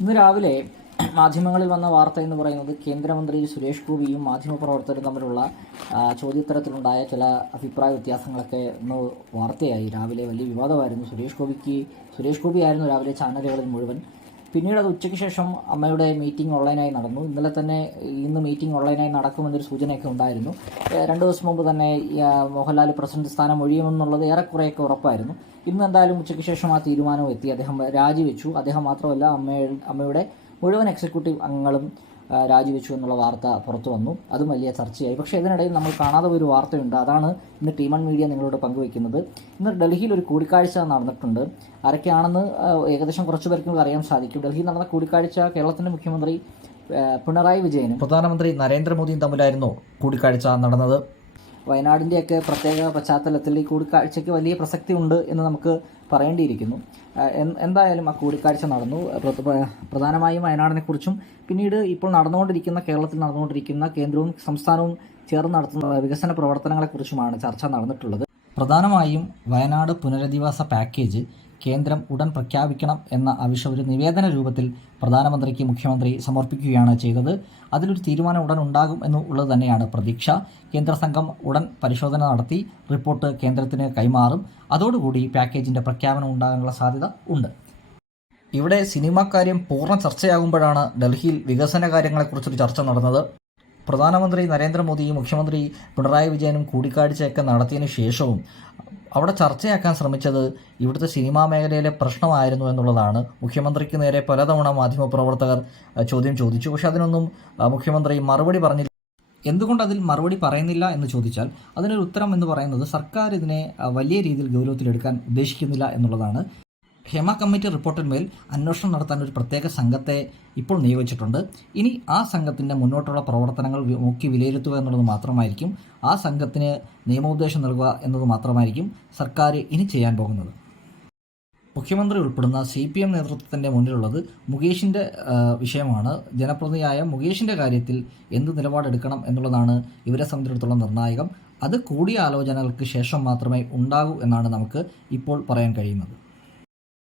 ഇന്ന് രാവിലെ മാധ്യമങ്ങളിൽ വന്ന വാർത്ത എന്ന് പറയുന്നത് കേന്ദ്രമന്ത്രി സുരേഷ് ഗോപിയും മാധ്യമപ്രവർത്തകരും തമ്മിലുള്ള ചോദ്യോത്തരത്തിലുണ്ടായ ചില അഭിപ്രായ വ്യത്യാസങ്ങളൊക്കെ ഇന്ന് വാർത്തയായി. രാവിലെ വലിയ വിവാദമായിരുന്നു. സുരേഷ് ഗോപിയായിരുന്നു രാവിലെ ചാനലുകളിൽ മുഴുവൻ. പിന്നീട് അത് ഉച്ചയ്ക്ക് ശേഷം അമ്മയുടെ മീറ്റിംഗ് ഓൺലൈനായി നടന്നു. ഇന്ന് മീറ്റിംഗ് ഓൺലൈനായി നടക്കുമെന്നൊരു സൂചനയൊക്കെ ഉണ്ടായിരുന്നു. 2 ദിവസം മുമ്പ് തന്നെ മോഹൻലാൽ പ്രസിഡന്റ് സ്ഥാനം ഒഴിയുമെന്നുള്ളത് ഏറെക്കുറെയൊക്കെ ഉറപ്പായിരുന്നു. ഇന്ന് എന്തായാലും ഉച്ചയ്ക്ക് ശേഷം ആ തീരുമാനവും എത്തി. അദ്ദേഹം രാജിവെച്ചു. അദ്ദേഹം മാത്രമല്ല, അമ്മയുടെ മുഴുവൻ എക്സിക്യൂട്ടീവ് അംഗങ്ങളും രാജിവെച്ചു എന്നുള്ള വാർത്ത പുറത്തു വന്നു. അതും വലിയ ചർച്ചയായി. പക്ഷേ ഇതിനിടയിൽ നമ്മൾ കാണാതെ ഒരു വാർത്തയുണ്ട്. അതാണ് ഇന്ന് ടീമൺ മീഡിയ നിങ്ങളോട് പങ്കുവയ്ക്കുന്നത്. ഇന്ന് ഡൽഹിയിൽ ഒരു കൂടിക്കാഴ്ച നടന്നിട്ടുണ്ട്. ആരൊക്കെയാണെന്ന് ഏകദേശം കുറച്ച് പേർക്ക് അറിയാൻ സാധിക്കും. ഡൽഹിയിൽ നടന്ന കൂടിക്കാഴ്ച കേരളത്തിൻ്റെ മുഖ്യമന്ത്രി പിണറായി വിജയനും പ്രധാനമന്ത്രി നരേന്ദ്രമോദിയും തമ്മിലായിരുന്നു കൂടിക്കാഴ്ച നടന്നത്. വയനാടിൻ്റെയൊക്കെ പ്രത്യേക പശ്ചാത്തലത്തിൽ ഈ കൂടിക്കാഴ്ചയ്ക്ക് വലിയ പ്രസക്തി ഉണ്ട് എന്ന് നമുക്ക് പറയേണ്ടിയിരിക്കുന്നു. എന്തായാലും ആ കൂടിക്കാഴ്ച നടന്നു. പ്രധാനമായും വയനാടിനെക്കുറിച്ചും പിന്നീട് ഇപ്പോൾ കേരളത്തിൽ നടന്നുകൊണ്ടിരിക്കുന്ന കേന്ദ്രവും സംസ്ഥാനവും ചേർന്ന് നടത്തുന്ന വികസന പ്രവർത്തനങ്ങളെക്കുറിച്ചുമാണ് ചർച്ച നടന്നിട്ടുള്ളത്. പ്രധാനമായും വയനാട് പുനരധിവാസ പാക്കേജ് കേന്ദ്രം ഉടൻ പ്രഖ്യാപിക്കണം എന്ന ആവശ്യം ഒരു നിവേദന രൂപത്തിൽ പ്രധാനമന്ത്രിക്ക് മുഖ്യമന്ത്രി സമർപ്പിക്കുകയാണ് ചെയ്തത്. അതിലൊരു തീരുമാനം ഉടൻ ഉണ്ടാകും എന്നുള്ളത് തന്നെയാണ് പ്രതീക്ഷ. കേന്ദ്ര സംഘം ഉടൻ പരിശോധന നടത്തി റിപ്പോർട്ട് കേന്ദ്രത്തിന് കൈമാറും. അതോടുകൂടി പാക്കേജിൻ്റെ പ്രഖ്യാപനം ഉണ്ടാകാനുള്ള സാധ്യത ഉണ്ട്. ഇവിടെ സിനിമാ കാര്യം പൂർണ്ണ ചർച്ചയാകുമ്പോഴാണ് ഡൽഹിയിൽ വികസന കാര്യങ്ങളെക്കുറിച്ചൊരു ചർച്ച നടന്നത്. പ്രധാനമന്ത്രി നരേന്ദ്രമോദിയും മുഖ്യമന്ത്രി പിണറായി വിജയനും കൂടിക്കാഴ്ചയൊക്കെ നടത്തിയതിനു ശേഷവും അവിടെ ചർച്ചയാക്കാൻ ശ്രമിച്ചത് ഇവിടുത്തെ സിനിമാ മേഖലയിലെ പ്രശ്നമായിരുന്നു എന്നുള്ളതാണ്. മുഖ്യമന്ത്രിക്ക് നേരെ പലതവണ മാധ്യമപ്രവർത്തകർ ചോദ്യം ചോദിച്ചു. പക്ഷെ അതിനൊന്നും മുഖ്യമന്ത്രി മറുപടി പറഞ്ഞില്ല. എന്തുകൊണ്ട് അതിൽ മറുപടി പറയുന്നില്ല എന്ന് ചോദിച്ചാൽ അതിനൊരു ഉത്തരം എന്ന് പറയുന്നത് സർക്കാർ ഇതിനെ വലിയ രീതിയിൽ ഗൗരവത്തിലെടുക്കാൻ ഉദ്ദേശിക്കുന്നില്ല എന്നുള്ളതാണ്. ഹേമ കമ്മിറ്റി റിപ്പോർട്ടിന്മേൽ അന്വേഷണം നടത്താൻ ഒരു പ്രത്യേക സംഘത്തെ ഇപ്പോൾ നിയോഗിച്ചിട്ടുണ്ട്. ഇനി ആ സംഘത്തിൻ്റെ മുന്നോട്ടുള്ള പ്രവർത്തനങ്ങൾ നോക്കി വിലയിരുത്തുക എന്നുള്ളത് മാത്രമായിരിക്കും, ആ സംഘത്തിന് നിയമോപദേശം നൽകുക എന്നത് മാത്രമായിരിക്കും സർക്കാർ ഇനി ചെയ്യാൻ പോകുന്നത്. മുഖ്യമന്ത്രി ഉൾപ്പെടുന്ന CPM നേതൃത്വത്തിൻ്റെ മുന്നിലുള്ളത് മുകേഷിൻ്റെ വിഷയമാണ്. ജനപ്രതിനിധിയായ മുകേഷിൻ്റെ കാര്യത്തിൽ എന്ത് നിലപാടെടുക്കണം എന്നുള്ളതാണ് ഇവരെ സംബന്ധിച്ചിടത്തോളം നിർണായകം. അത് കൂടിയാലോചനകൾക്ക് ശേഷം മാത്രമേ ഉണ്ടാകൂ എന്നാണ് നമുക്ക് ഇപ്പോൾ പറയാൻ കഴിയുന്നത്.